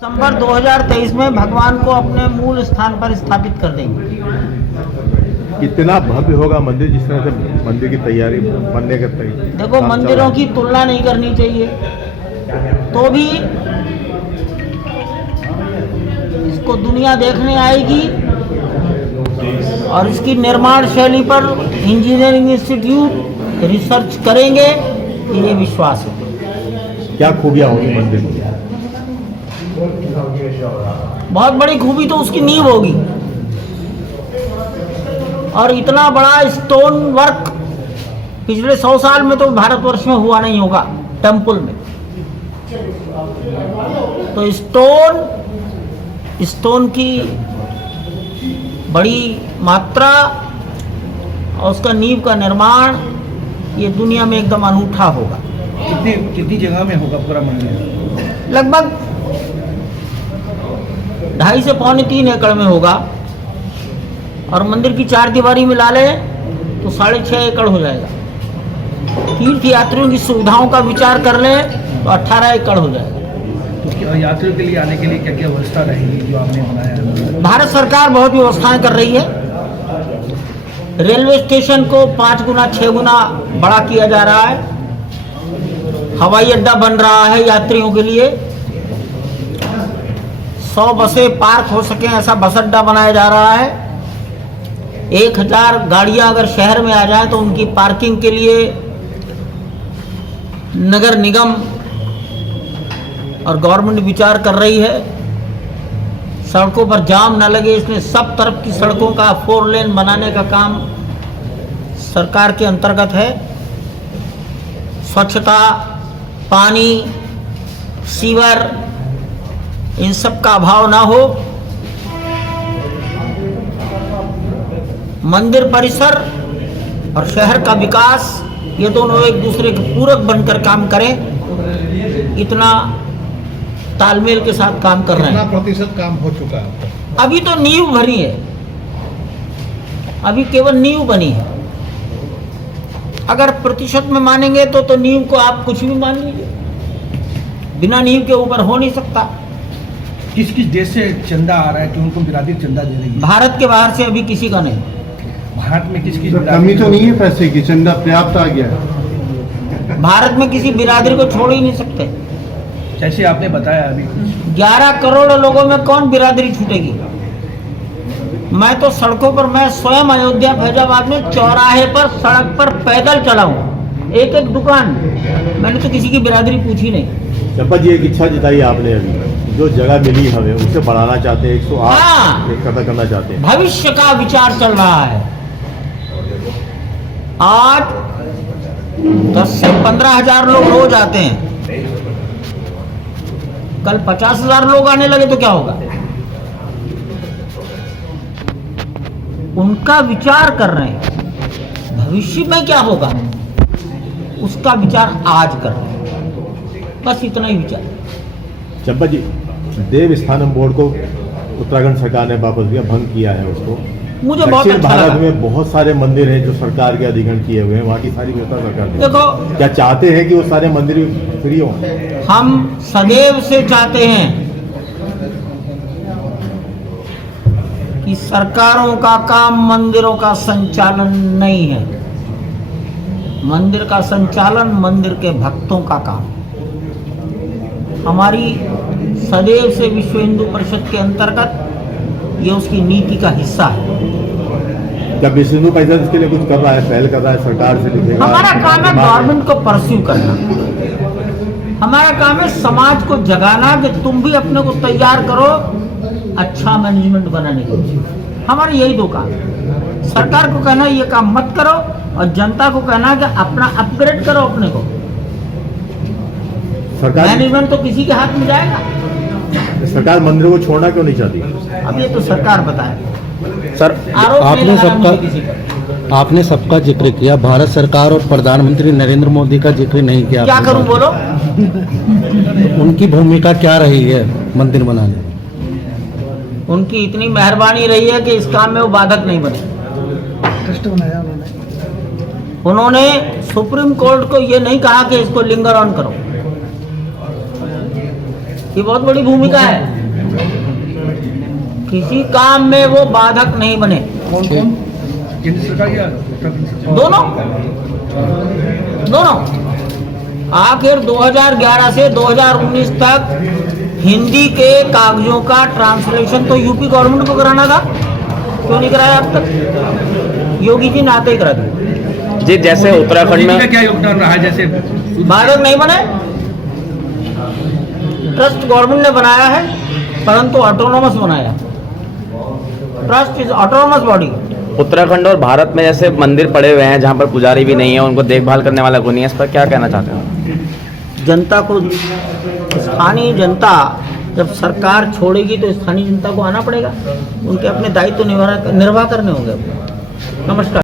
दिसंबर 2023 में भगवान को अपने मूल स्थान पर स्थापित कर देंगे। कितना भव्य होगा मंदिर, जिस तरह से मंदिर की तैयारी बनने का तैयारी। देखो, मंदिरों की तुलना नहीं करनी चाहिए, तो भी इसको दुनिया देखने आएगी और इसकी निर्माण शैली पर इंजीनियरिंग इंस्टीट्यूट रिसर्च करेंगे, ये विश्वास है। क्या खूबियाँ होंगी मंदिर की? बहुत बड़ी खूबी तो उसकी नींव होगी, और इतना बड़ा स्टोन वर्क पिछले 100 साल में तो भारतवर्ष में हुआ नहीं होगा टेम्पल में। तो स्टोन की बड़ी मात्रा और उसका नींव का निर्माण ये दुनिया में एकदम अनूठा होगा। कितनी जगह में होगा पूरा मंदिर? लगभग 2.5 से 3.25 एकड़ में होगा, और मंदिर की 4 दीवारी मिला ले तो 6.5 एकड़ हो जाएगा। तीर्थ यात्रियों की सुविधाओं का विचार कर ले तो 18 एकड़ हो जाएगा। तो यात्रियों के लिए आने के लिए क्या क्या व्यवस्था रहेगी जो आपने बनाया है? भारत सरकार बहुत व्यवस्थाएं कर रही है। रेलवे स्टेशन को 5 गुना 6 गुना बड़ा किया जा रहा है। हवाई अड्डा बन रहा है यात्रियों के लिए। 100 बसें पार्क हो सके ऐसा बस अड्डा बनाया जा रहा है। 1000 गाड़ियां अगर शहर में आ जाए तो उनकी पार्किंग के लिए नगर निगम और गवर्नमेंट विचार कर रही है। सड़कों पर जाम न लगे, इसमें सब तरफ की सड़कों का 4 लेन बनाने का काम सरकार के अंतर्गत है। स्वच्छता, पानी, सीवर, इन सब का अभाव ना हो। मंदिर परिसर और शहर का विकास, ये दोनों एक दूसरे के पूरक बनकर काम करें, इतना तालमेल के साथ काम कर रहे हैं। कितना प्रतिशत काम हो चुका है? अभी तो नींव भरी है, अभी केवल नींव बनी है। अगर प्रतिशत में मानेंगे तो नींव को आप कुछ भी मान लीजिए, बिना नींव के ऊपर हो नहीं सकता। किस किस देश से चंदा आ रहा है कि उनको बिरादरी चंदा दे रही है? भारत के बाहर से अभी किसी का नहीं। भारत में किस किस कमी तो नहीं है पैसे की, चंदा पर्याप्त आ गया है। भारत में किसी बिरादरी को छोड़ ही नहीं सकते। जैसे आपने बताया अभी 11 करोड़ लोगों में कौन बिरादरी छूटेगी? मैं तो सड़कों पर, मैं स्वयं अयोध्या फैजाबाद में चौराहे पर सड़क पर पैदल चला हूँ, एक एक दुकान, मैंने तो किसी की बिरादरी पूछी नहीं। चंपा जी, एक इच्छा जताई आपने, अभी जो जगह मिली हमें उसे बढ़ाना चाहते हैं, 108 एकड़ करना चाहते हैं। भविष्य का विचार चल रहा है। आज 10 से 15 हजार लोग रोज आते हैं, कल 50,000 लोग आने लगे तो क्या होगा? उनका विचार कर रहे हैं, भविष्य में क्या होगा उसका विचार आज कर रहे हैं, बस इतना ही विचार। चंपा जी, देवस्थानम बोर्ड को उत्तराखंड सरकार ने वापस दिया, भंग किया है उसको। मुझे बहुत दक्षिण अच्छा भारत लगा। में बहुत सारे मंदिर हैं जो सरकार के अधिग्रहण किए हुए हैं, वहाँ की सारी व्यवस्था सरकार ने। देखो, क्या चाहते हैं कि वो सारे मंदिर फ्री हों? हम सदैव से चाहते हैं कि सरकारों का काम मंदिरों का संचालन नहीं है। मंदिर का संचालन मंदिर के भक्तों का काम। हमारी सदैव से विश्व हिंदू परिषद के अंतर्गत ये उसकी नीति का हिस्सा है। क्या विश्व हिंदू परिषद इसके लिए कुछ कर रहा है, पहल कर रहा है, सरकार से लिखेगा? हमारा काम है गवर्नमेंट को परस्यू करना। हमारा काम है समाज को जगाना कि तुम भी अपने को तैयार करो अच्छा मैनेजमेंट बनाने के लिए। हमारे यही 2 काम है। सरकार को कहना ये काम मत करो, और जनता को कहना कि अपना अपग्रेड करो अपने को। सरकार मैनेजमेंट तो किसी के हाथ में जाएगा। सरकार मंदिरों को छोड़ना क्यों नहीं चाहती? अब ये तो सरकार बताए। सर, आरोप नहीं आपने लगाना मुझे किसी पर। आपने सबका जिक्र किया, भारत सरकार और प्रधानमंत्री नरेंद्र मोदी का जिक्र नहीं किया। क्या करूं बोलो? उनकी भूमिका क्या रही है मंदिर बनाने में? उनकी इतनी मेहरबानी रही है कि इस काम में वो बाधक नहीं बने। ट्रस्ट बनाया उन्होंने सुप्रीम कोर्ट को ये नहीं कहा कि इसको लिंगर ऑन करो, ये बहुत बड़ी भूमिका है। किसी काम में वो बाधक नहीं बने। कौन कौन, केंद्र सरकार या उत्तराखंड सरकार? दोनों। आखिर 2011 से 2019 तक हिंदी के कागजों का ट्रांसलेशन तो यूपी गवर्नमेंट को कराना था, क्यों नहीं कराया अब तक? योगी जी ने आते ही करा दिया। जी जैसे उत्तराखंड मोदी जी का में क्या योगदान रहा है? जैसे बाधक नहीं बने। ट्रस्ट गवर्नमेंट ने बनाया है, परंतु ऑटोनोमस बनाया। Trust is autonomous body. Uttarakhand और भारत में जैसे मंदिर पड़े हुए हैं जहाँ पर पुजारी भी नहीं है, उनको देखभाल करने वाला कोई नहीं है, इस पर क्या कहना चाहते हैं? जनता को, स्थानीय जनता जब सरकार छोड़ेगी तो स्थानीय जनता को आना पड़ेगा, उनके अपने दायित्व निर्वाह करने होंगे। नमस्कार।